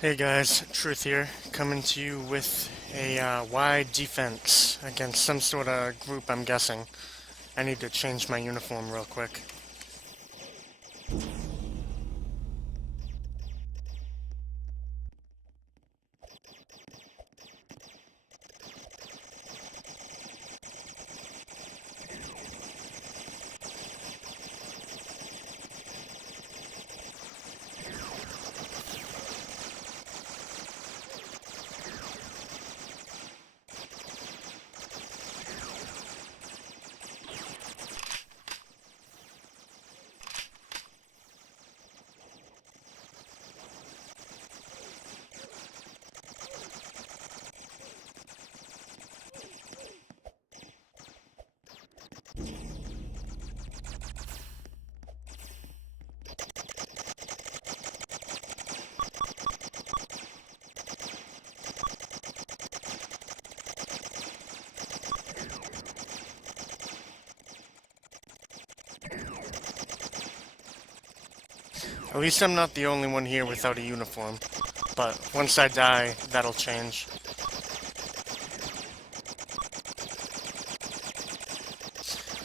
Hey guys, Truth here, coming to you with a wide defense against some sort of group, I'm guessing. I need to change my uniform real quick. At least I'm not the only one here without a uniform, but once I die, that'll change.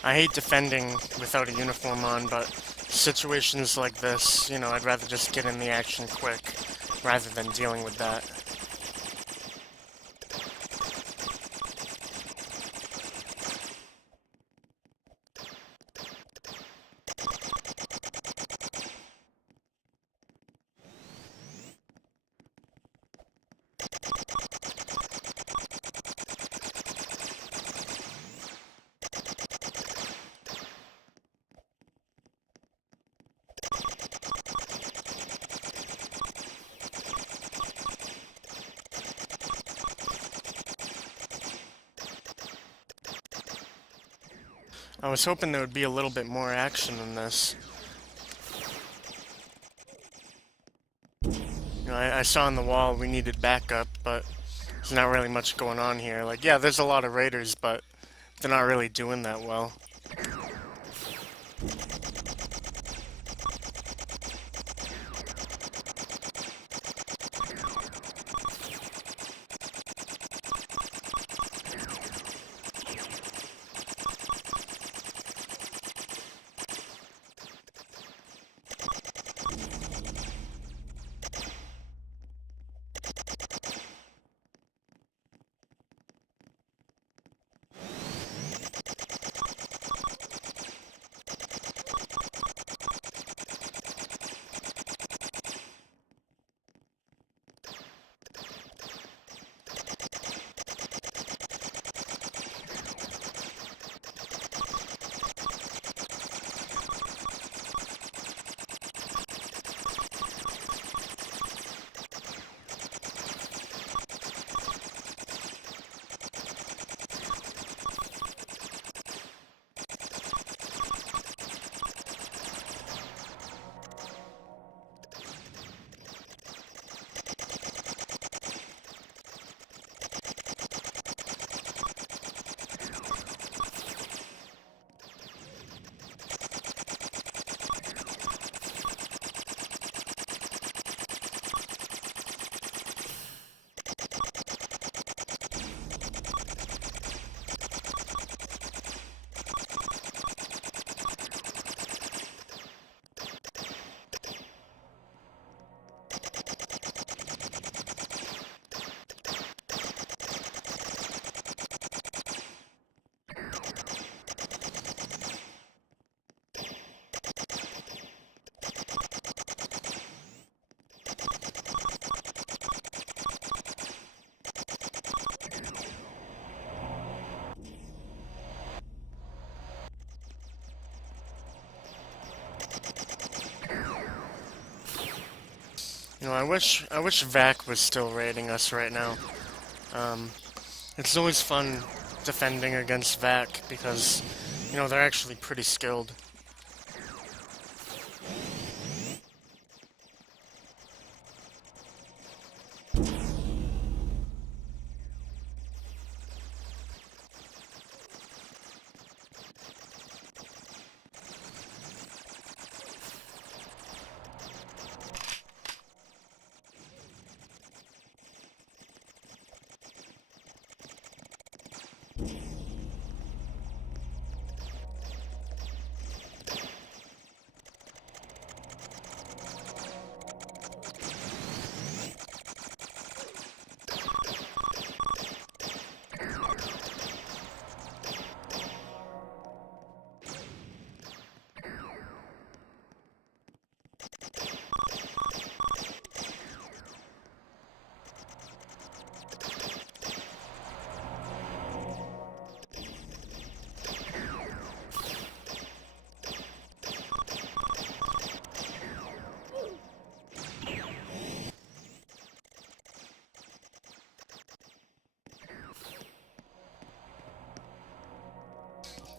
I hate defending without a uniform on, but situations like this, I'd rather just get in the action quick, rather than dealing with that. I was hoping there would be a little bit more action than this. I saw on the wall we needed backup, but there's not really much going on here. Like, yeah, there's a lot of raiders, but they're not really doing that well. I wish Vac was still raiding us right now. Um, it's always fun defending against Vac because, they're actually pretty skilled.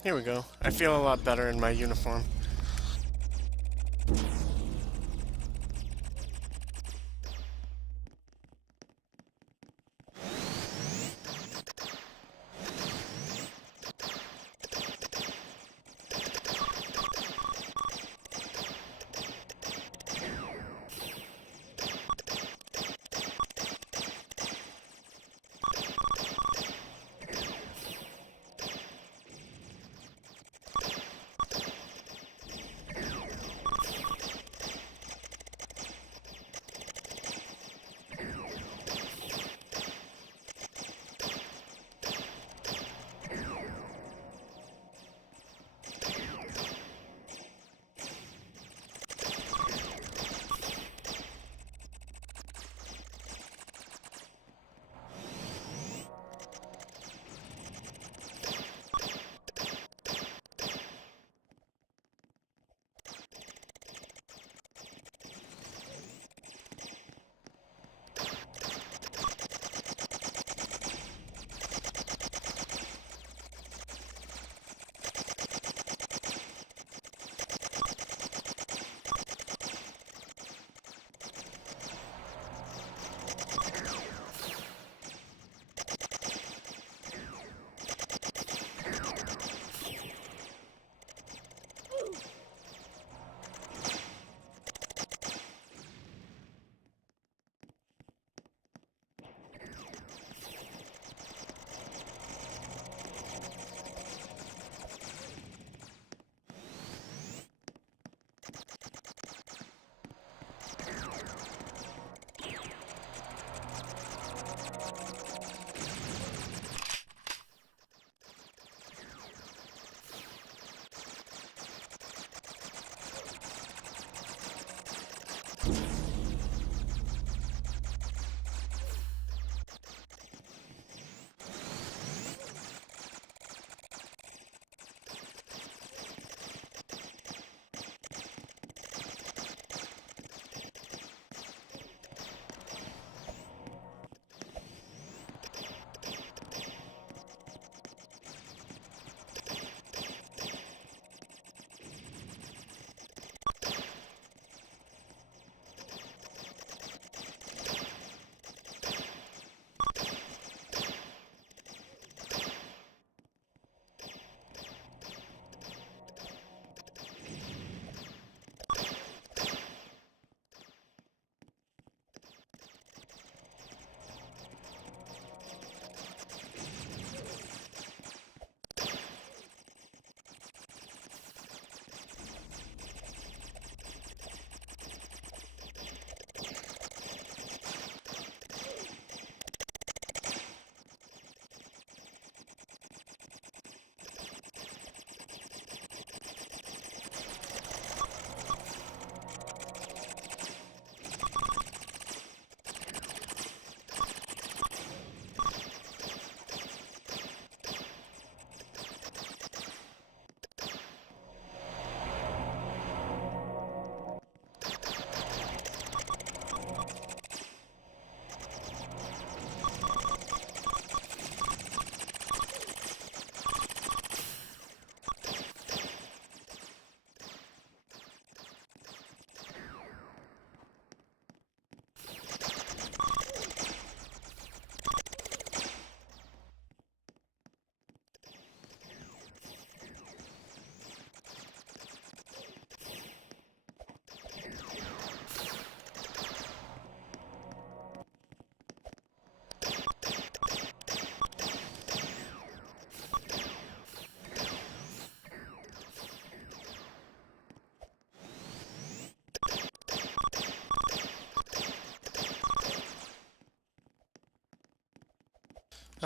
Here we go. I feel a lot better in my uniform.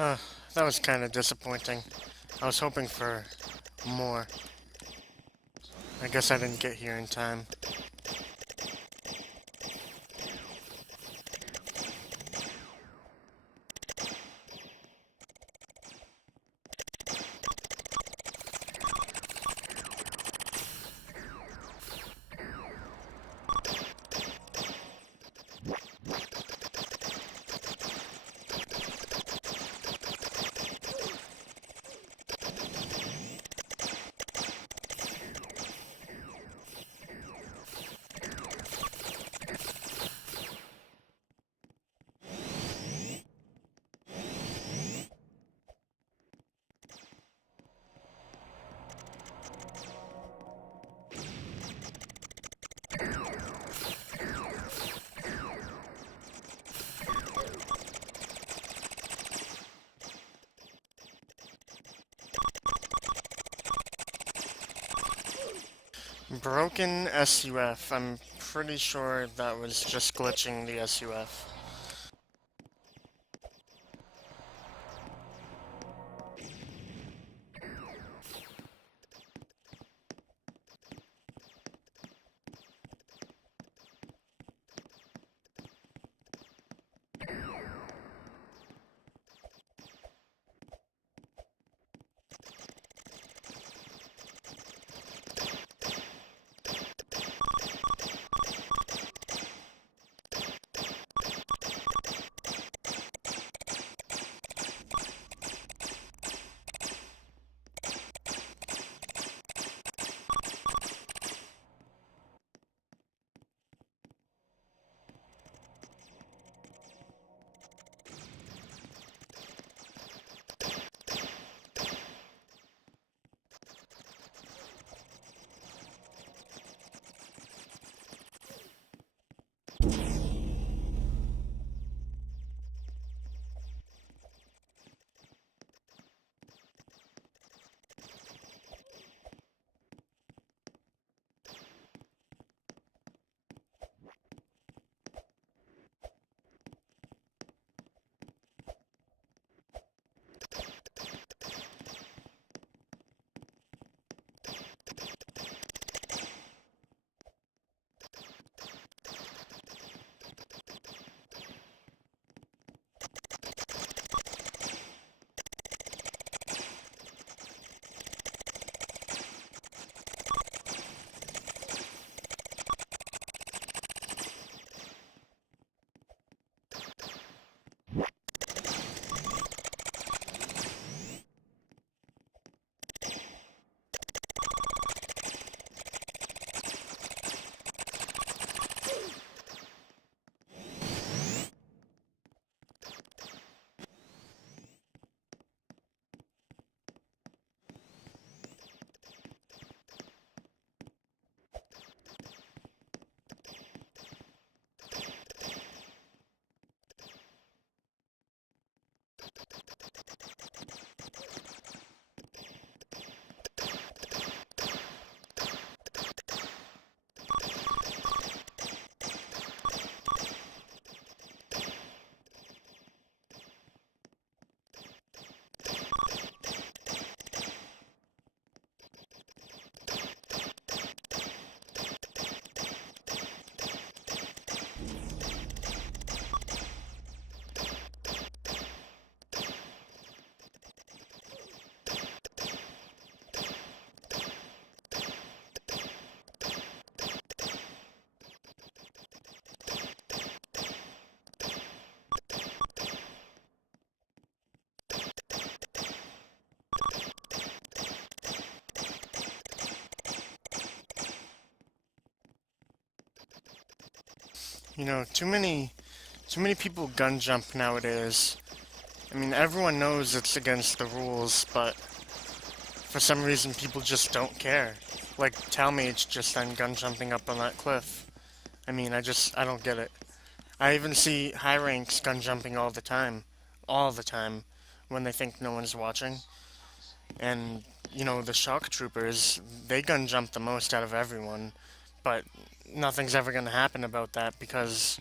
Uh, that was kind of disappointing. I was hoping for more. I guess I didn't get here in time. Broken SUF. I'm pretty sure that was just glitching the SUF. You know, too many people gun jump nowadays. I mean, everyone knows it's against the rules, but for some reason people just don't care. Like Talmage just then gun jumping up on that cliff. I mean, I don't get it. I even see high ranks gun jumping all the time, when they think no one's watching. And you know, the shock troopers, they gun jump the most out of everyone, but nothing's ever gonna happen about that because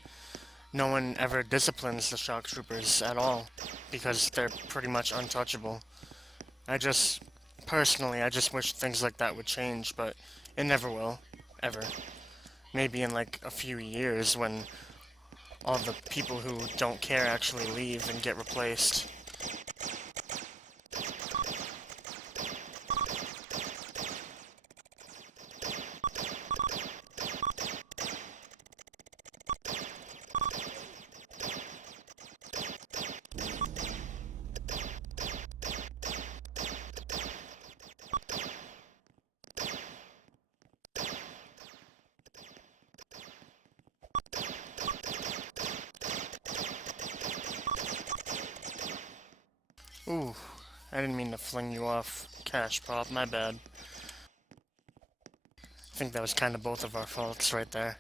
no one ever disciplines the shock troopers at all because they're pretty much untouchable. I just, personally, I just wish things like that would change, but it never will, ever. Maybe in like a few years when all the people who don't care actually leave and get replaced. Ooh, I didn't mean to fling you off. Cash pop, my bad. I think that was kind of both of our faults right there.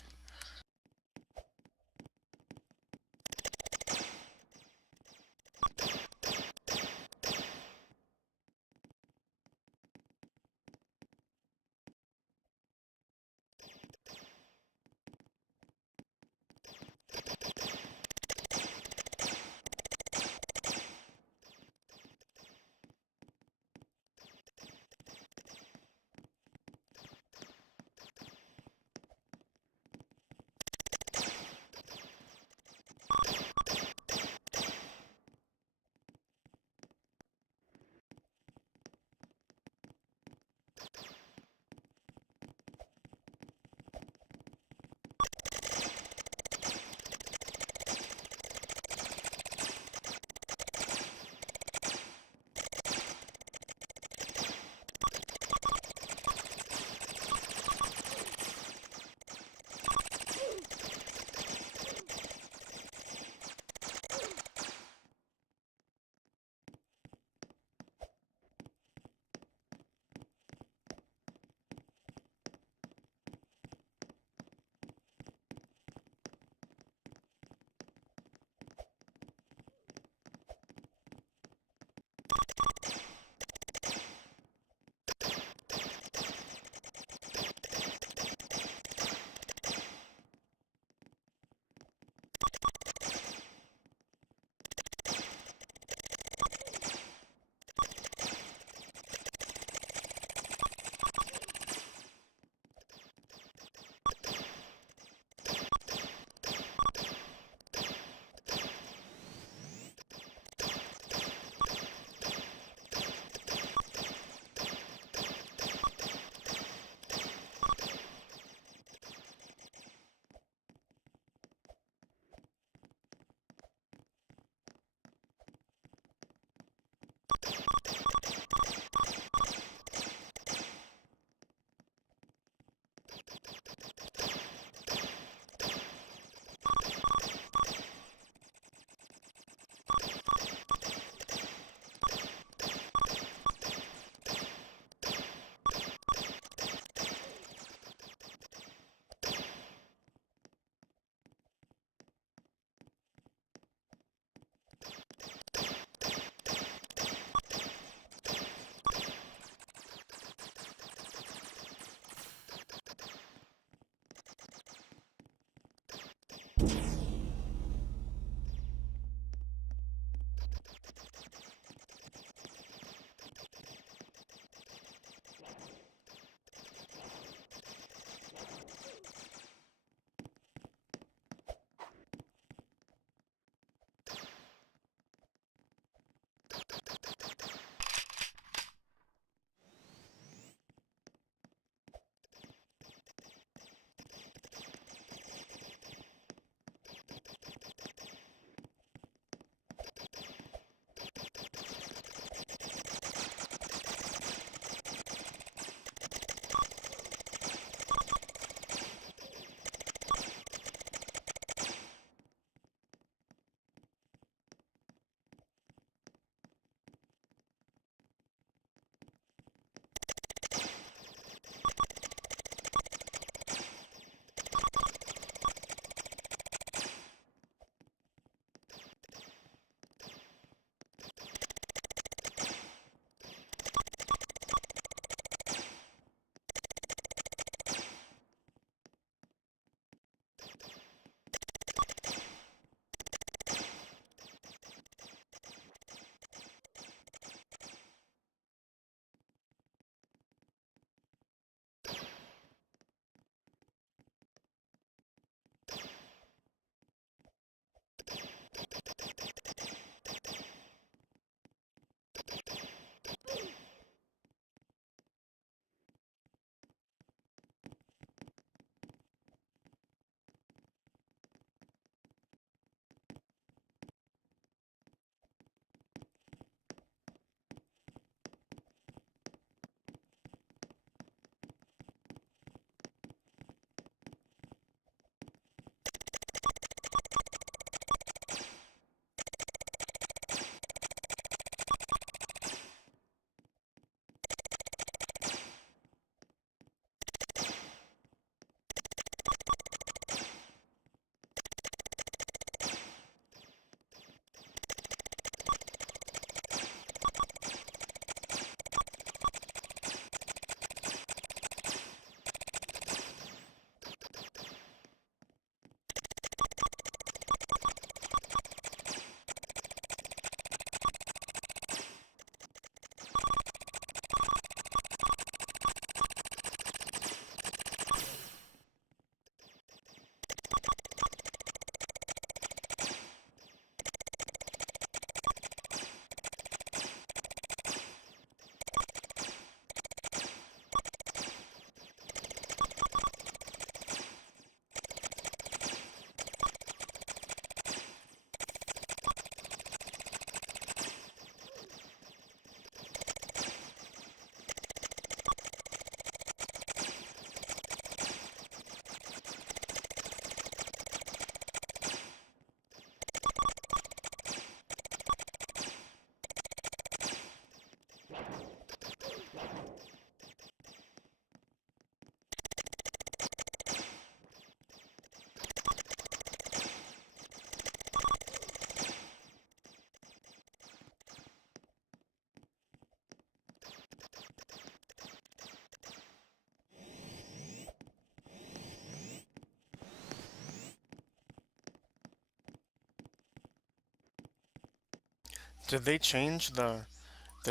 Did they change the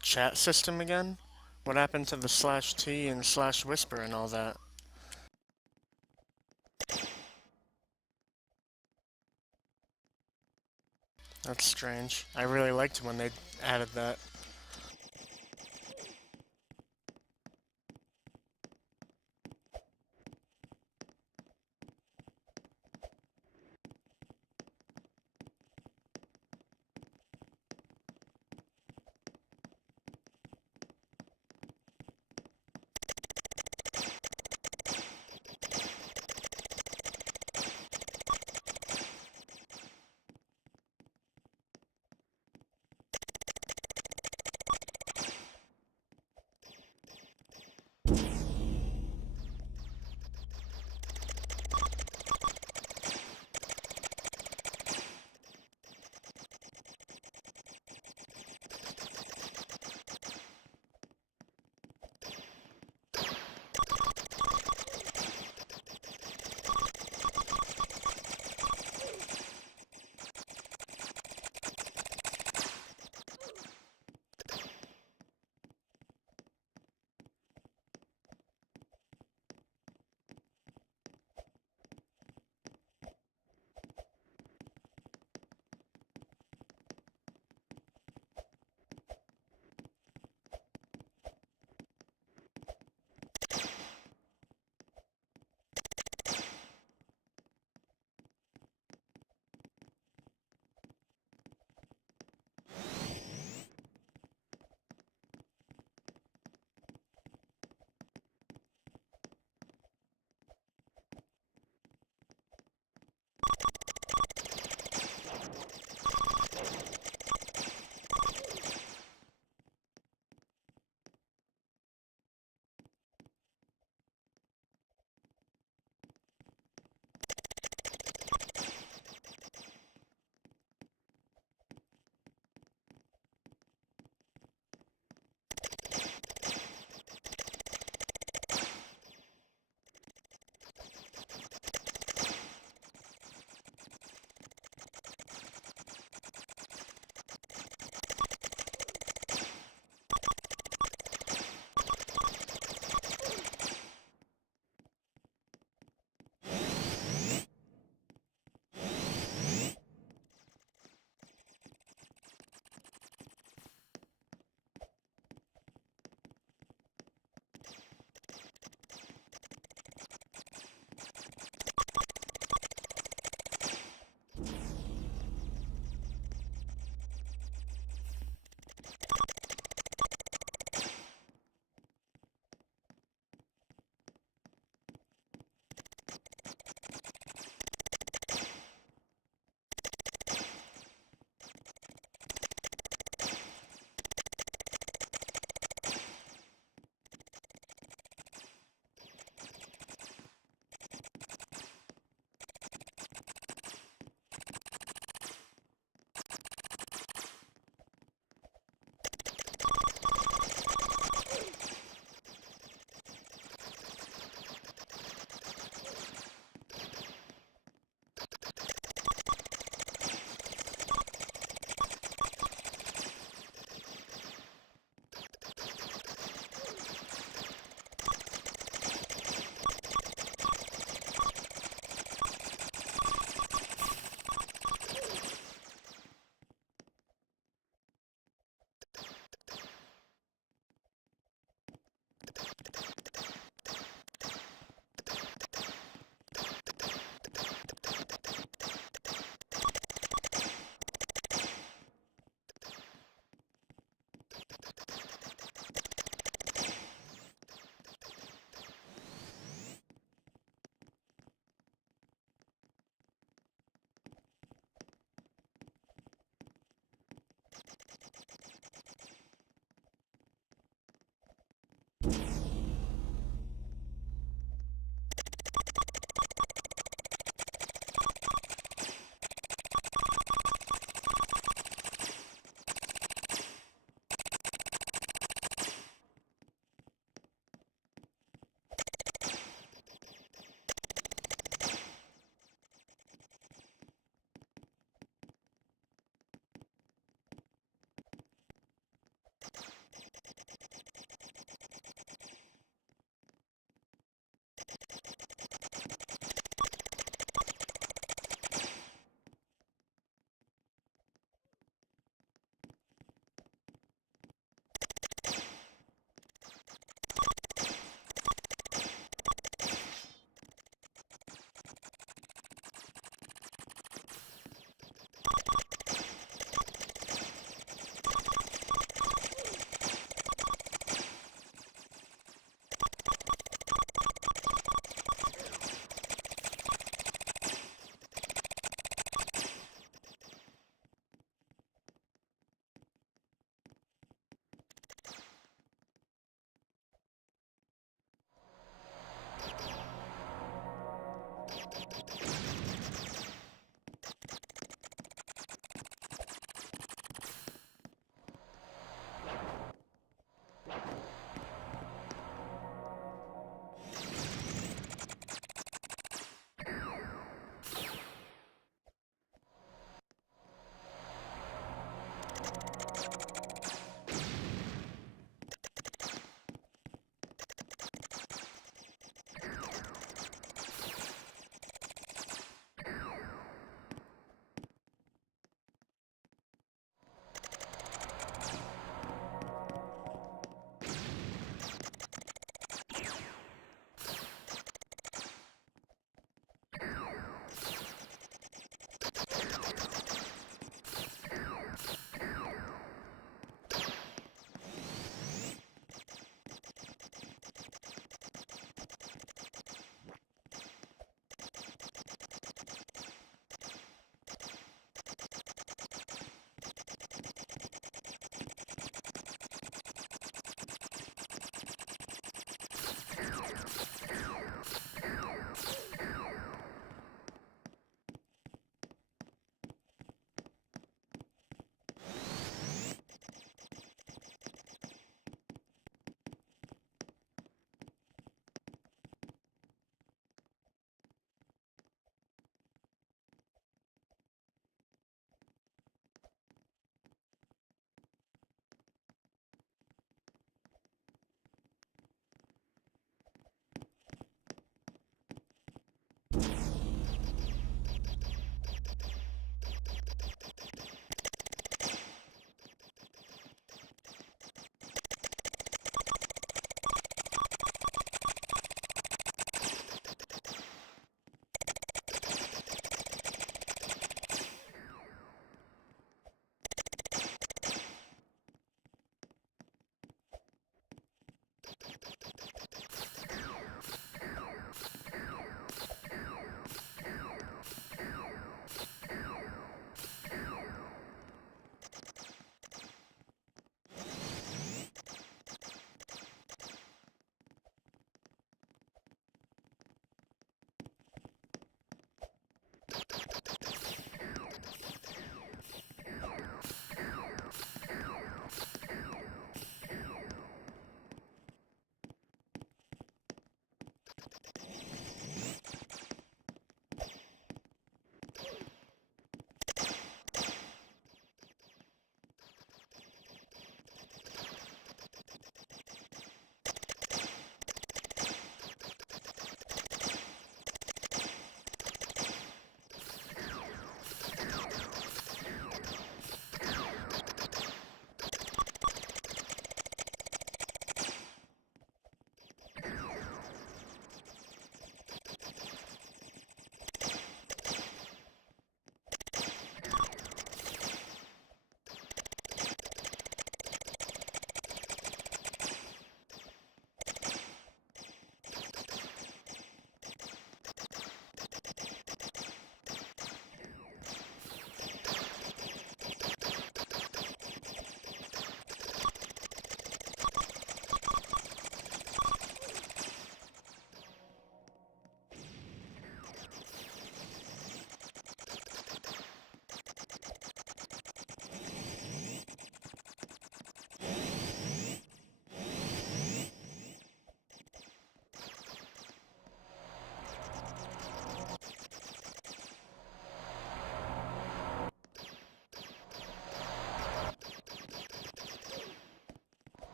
chat system again? What happened to the slash T and slash whisper and all that? That's strange. I really liked when they added that.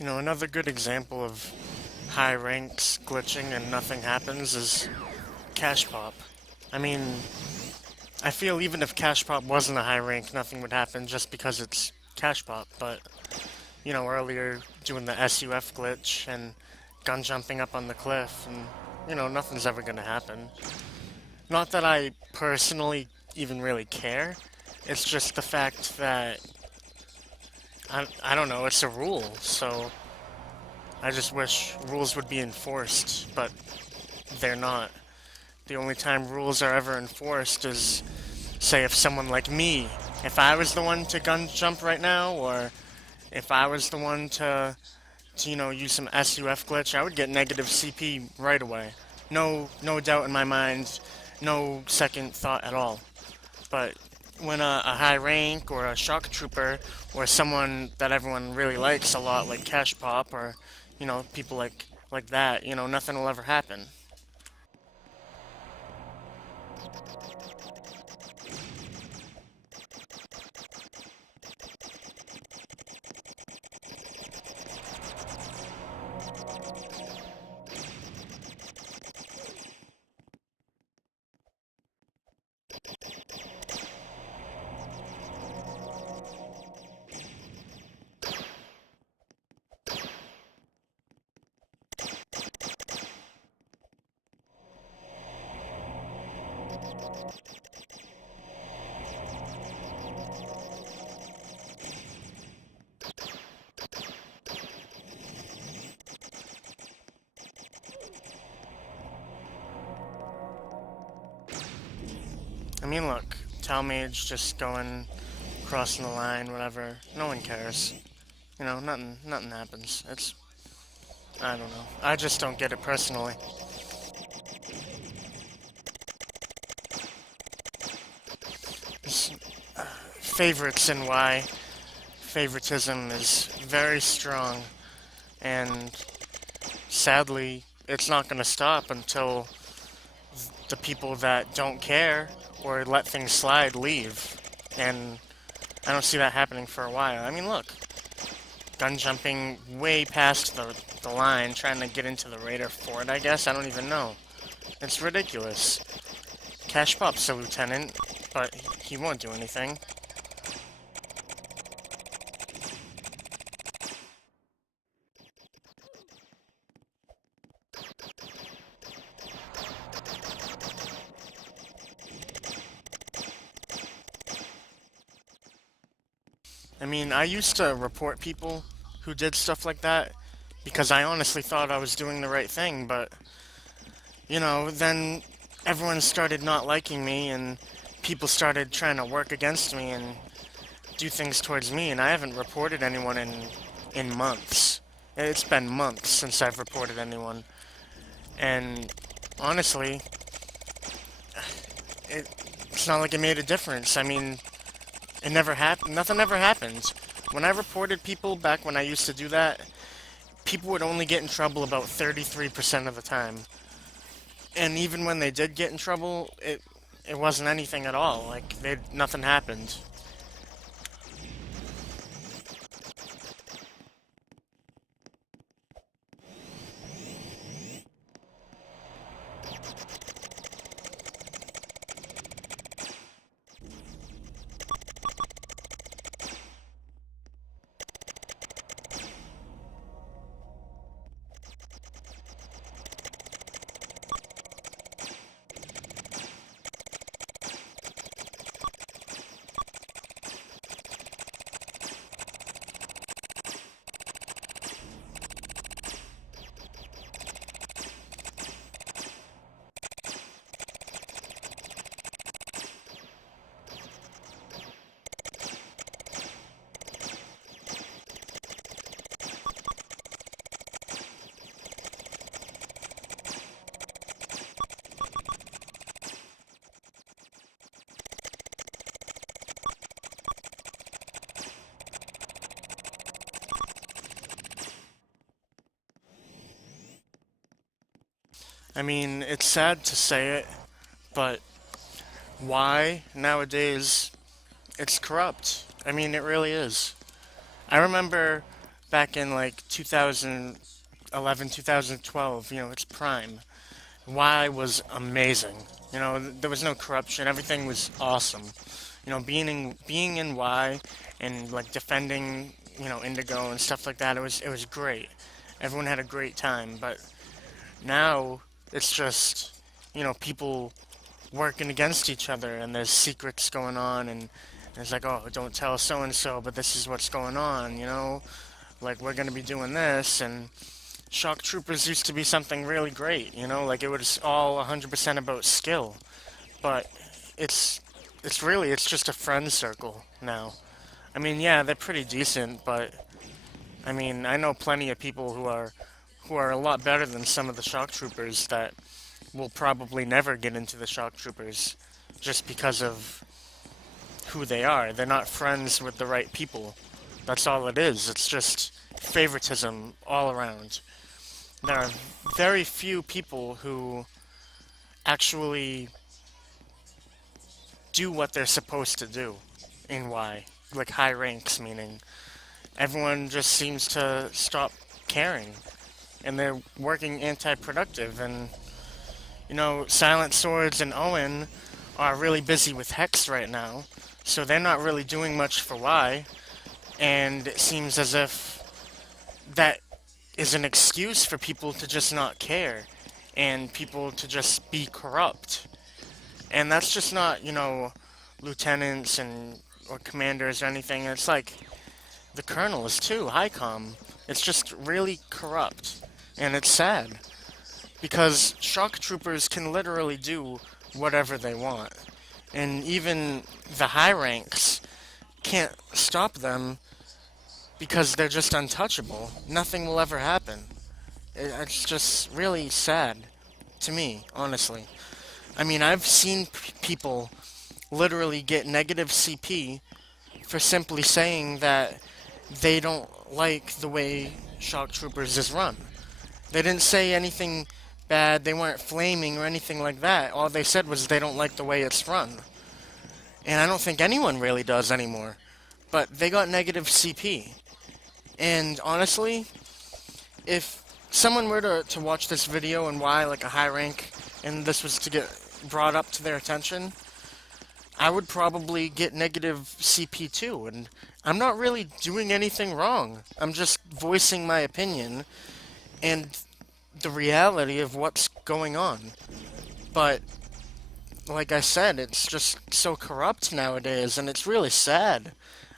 Another good example of high ranks glitching and nothing happens is Cash Pop. I mean, I feel even if Cash Pop wasn't a high rank, nothing would happen just because it's Cash Pop. But, earlier doing the SUF glitch and gun jumping up on the cliff, and, nothing's ever gonna happen. Not that I personally even really care, it's just the fact that, I don't know, it's a rule, so I just wish rules would be enforced, but they're not. The only time rules are ever enforced is, say, if someone like me, if I was the one to gun jump right now, or if I was the one to use some SUF glitch, I would get negative CP right away. No doubt in my mind, no second thought at all. But when a high rank or a shock trooper or someone that everyone really likes a lot, like Cash Pop or people like that, nothing will ever happen. I mean, look, Talmage just going, crossing the line, whatever. No one cares. Nothing happens. I don't know. I just don't get it personally. It's favorites and why favoritism is very strong, and sadly, it's not going to stop until the people that don't care or let things slide leave. And I don't see that happening for a while. I mean, look, gun jumping way past the line, trying to get into the Raider fort, I guess. I don't even know. It's ridiculous. Cash Pop's a lieutenant, but he won't do anything. I mean, I used to report people who did stuff like that because I honestly thought I was doing the right thing, but, then everyone started not liking me and people started trying to work against me and do things towards me, and I haven't reported anyone in months. It's been months since I've reported anyone, and honestly, it's not like it made a difference. I mean, it never happened. Nothing ever happened. When I reported people back when I used to do that, people would only get in trouble about 33% of the time. And even when they did get in trouble, it wasn't anything at all. Like nothing happened. I mean, it's sad to say it, but why nowadays it's corrupt. I mean, it really is. I remember back in like 2011, 2012, its prime. Y was amazing. There was no corruption. Everything was awesome. Being in Y and like defending, Indigo and stuff like that. It was great. Everyone had a great time. But now it's just, people working against each other, and there's secrets going on, and it's like, oh, don't tell so and so, but this is what's going on. Like we're gonna be doing this, and shock troopers used to be something really great. Like it was all 100% about skill, but it's it's just a friend circle now. I mean, yeah, they're pretty decent, but I mean, I know plenty of people who are a lot better than some of the shock troopers that will probably never get into the shock troopers just because of who they are. They're not friends with the right people. That's all it is. It's just favoritism all around. There are very few people who actually do what they're supposed to do in Y. Like high ranks, meaning everyone just seems to stop caring and they're working anti-productive. And Silent Swords and Owen are really busy with Hex right now, so they're not really doing much for Y. And it seems as if that is an excuse for people to just not care and people to just be corrupt. And that's just not, lieutenants and or commanders or anything. It's like the colonels too, Highcom. It's just really corrupt, and it's sad because shock troopers can literally do whatever they want, and even the high ranks can't stop them because they're just untouchable. Nothing will ever happen. It's just really sad to me, honestly. I mean, I've seen people literally get negative CP for simply saying that they don't like the way Shock Troopers is run. They didn't say anything bad, they weren't flaming or anything like that. All they said was they don't like the way it's run. And I don't think anyone really does anymore. But they got negative CP. And honestly, if someone were to watch this video and why like a high rank and this was to get brought up to their attention, I would probably get negative CP too. And I'm not really doing anything wrong. I'm just voicing my opinion and the reality of what's going on. But like I said, it's just so corrupt nowadays, and it's really sad.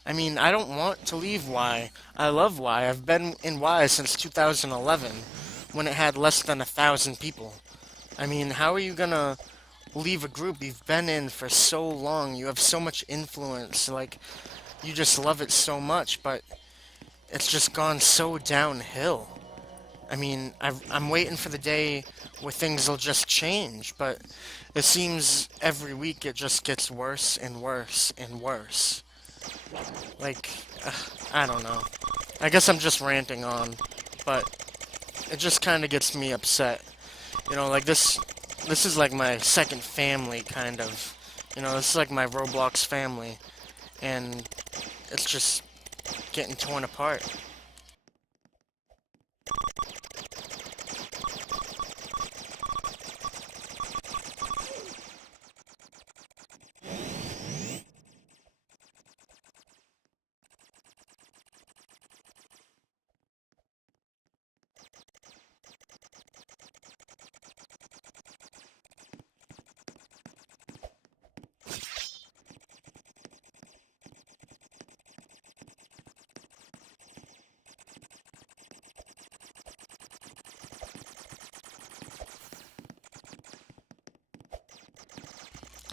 I mean, I don't want to leave Y. I love Y. I've been in Y since 2011, when it had less than 1,000 people. I mean, how are you gonna leave a group you've been in for so long? You have so much influence, like, you just love it so much, but it's just gone so downhill. I mean, I'm waiting for the day where things will just change, but it seems every week it just gets worse and worse and worse. Like, I don't know. I guess I'm just ranting on, but it just kind of gets me upset. Like this is like my second family, kind of. This is like my Roblox family, and it's just getting torn apart.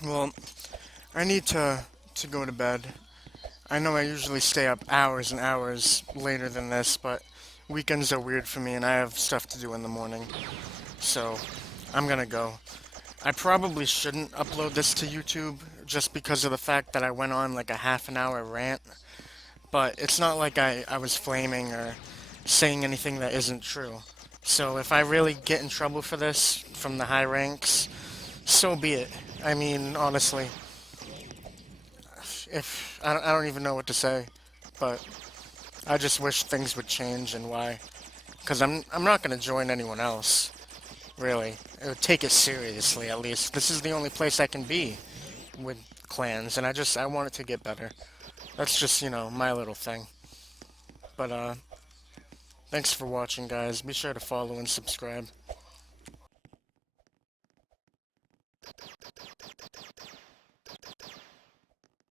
Well, I need to go to bed. I know I usually stay up hours and hours later than this, but weekends are weird for me and I have stuff to do in the morning. So, I'm gonna go. I probably shouldn't upload this to YouTube just because of the fact that I went on like a half an hour rant, but it's not like I was flaming or saying anything that isn't true. So if I really get in trouble for this from the high ranks, so be it. I mean, honestly, if I don't even know what to say, but I just wish things would change and why. Because I'm not gonna join anyone else. Really, it would take it seriously at least. This is the only place I can be with clans, and I want it to get better. That's just my little thing. But thanks for watching, guys. Be sure to follow and subscribe.